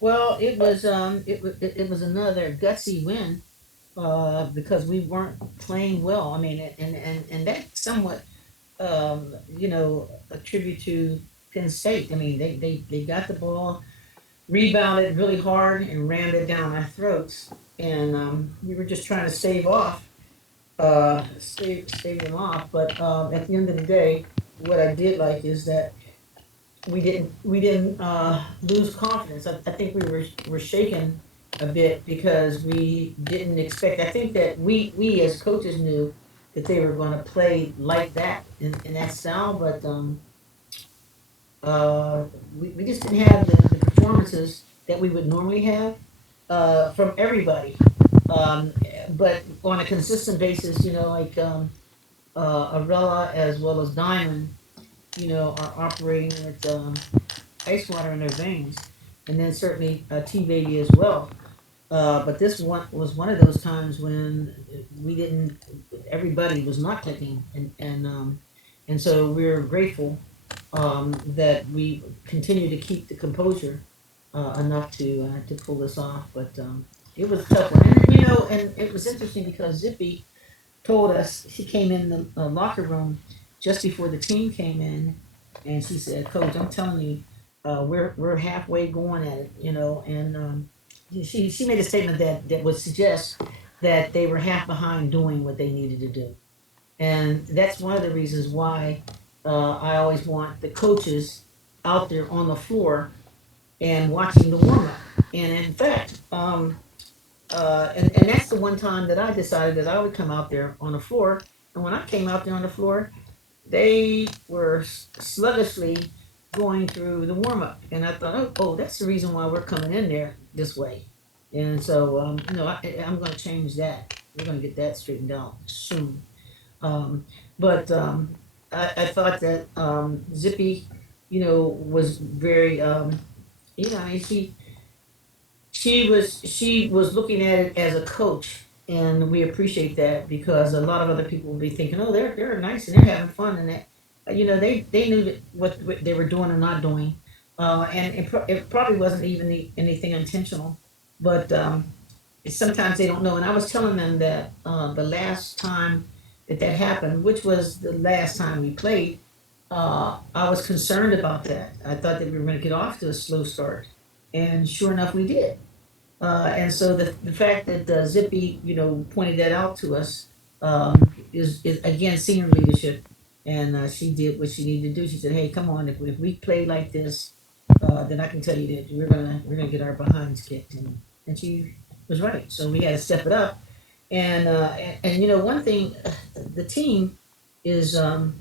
Well, it was another gutsy win because we weren't playing well. I mean, and that somewhat a tribute to Penn State. I mean, they got the ball, rebounded really hard, and rammed it down our throats, and we were just trying to save them off. But at the end of the day, what I did like is that we didn't lose confidence. I think we were shaken a bit because we didn't expect. I think that we as coaches knew that they were going to play like that in that style, but uh, we just didn't have the performances that we would normally have from everybody. But on a consistent basis, like Arella as well as Diamond, are operating with ice water in their veins, and then certainly T Baby as well. But this one was one of those times when we didn't. Everybody was not clicking, and so we're grateful that we continue to keep the composure enough to pull this off. But it was a tough one, and it was interesting because Zippy told us she came in the locker room just before the team came in, and she said, "Coach, I'm telling you, we're halfway going at it, and she made a statement that would suggest that they were half behind doing what they needed to do, and that's one of the reasons why I always want the coaches out there on the floor and watching the warm up. And in fact, and that's the one time that I decided that I would come out there on the floor. And when I came out there on the floor, they were sluggishly going through the warm up. And I thought, oh, that's the reason why we're coming in there this way. And so, I'm going to change that. We're going to get that straightened out soon. But I thought that Zippy, was very, I mean, she was looking at it as a coach, and we appreciate that because a lot of other people will be thinking, oh, they're nice and they're having fun, and that they knew that what they were doing or not doing, and it probably wasn't even anything intentional, but sometimes they don't know. And I was telling them that the last time that happened, which was the last time we played, I was concerned about that. I thought that we were going to get off to a slow start, and sure enough, we did. And so the fact that Zippy, pointed that out to us is again senior leadership, and she did what she needed to do. She said, "Hey, come on, if we play like this, then I can tell you that we're gonna get our behinds kicked," and she was right. So we had to step it up, and one thing, the team is the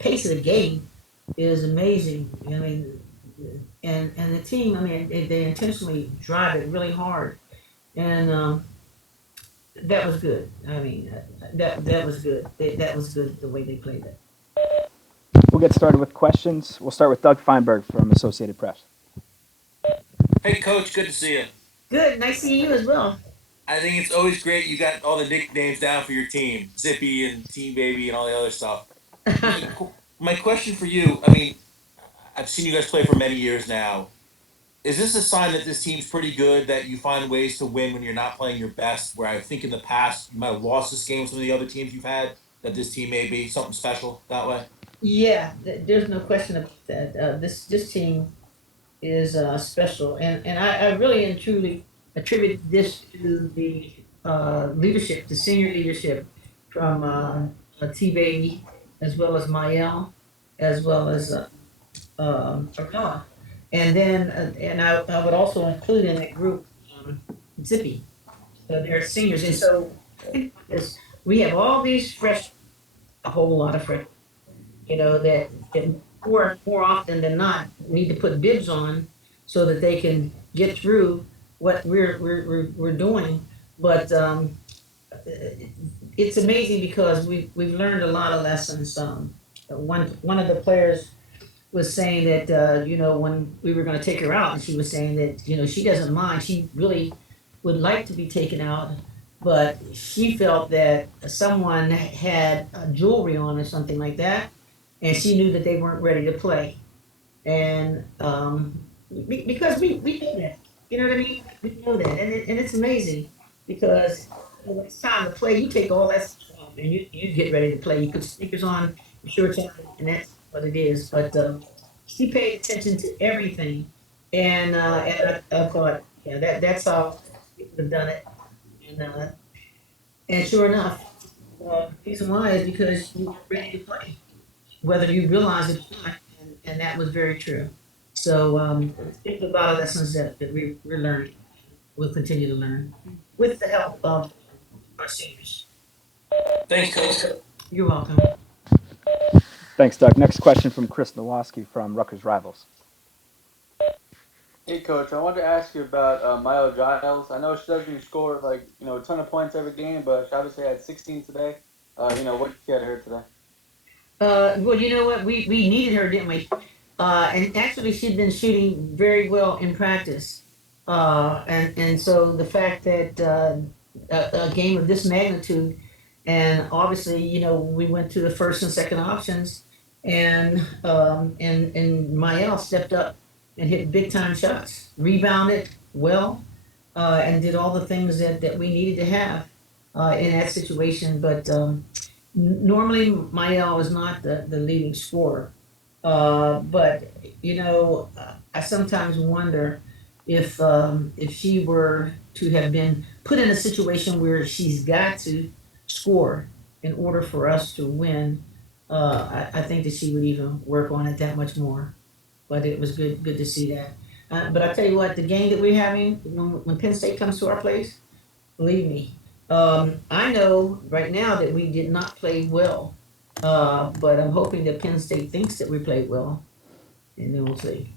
pace of the game is amazing. I mean, and the team, I mean, they intentionally drive it really hard, and that was good. I mean, that was good. That was good the way they played it. We'll get started with questions. We'll start with Doug Feinberg from Associated Press. Hey, Coach, good to see you. Good, nice seeing you as well. I think it's always great you got all the nicknames down for your team, Zippy and Team Baby and all the other stuff. My question for you, I mean, I've seen you guys play for many years now. Is this a sign that this team's pretty good, that you find ways to win when you're not playing your best? Where I think in the past you might have lost this game with some of the other teams you've had, that this team may be something special that way? Yeah, there's no question about that. This team is special, and I really and truly attribute this to the leadership, the senior leadership from T Baby, as well as Mael, as well as Arella. And then I would also include in that group Zippy. So they're seniors, and so I think this, we have all these fresh, a whole lot of fresh, that more often than not need to put bibs on so that they can get through what we're doing. But it's amazing because we've learned a lot of lessons. One of the players was saying that when we were going to take her out, and she was saying that she doesn't mind. She really would like to be taken out, but she felt that someone had jewelry on or something like that, and she knew that they weren't ready to play. And because we know that. You know what I mean? We know that, and it's amazing because when it's time to play, you take all that stuff off and you get ready to play. You put sneakers on, shorts on, and that's what it is. But she paid attention to everything, and I thought, yeah, that's how we would have done it, and sure enough, the reason why is because you were ready to play, whether you realize it or not, and that was very true. So there's a lot of lessons that we're learning, we'll continue to learn, with the help of our seniors. Thanks, Coach. You're welcome. Thanks, Doug. Next question from Chris Nowosky from Rutgers Rivals. Hey, coach. I wanted to ask you about Mael Giles. I know she doesn't score like a ton of points every game, but she obviously had 16 today. What did you get her today? Well, you know what? We needed her, didn't we? And actually, she'd been shooting very well in practice. And so the fact that a game of this magnitude, and obviously, we went to the first and second options, and Mael stepped up and hit big time shots, rebounded well, and did all the things that we needed to have in that situation. But normally, Mael is not the leading scorer. But I sometimes wonder if she were to have been put in a situation where she's got to score in order for us to win. I think that she would even work on it that much more. But it was good to see that. But I tell you what, the game that we're having when Penn State comes to our place, believe me, I know right now that we did not play well, but I'm hoping that Penn State thinks that we played well, and then we'll see.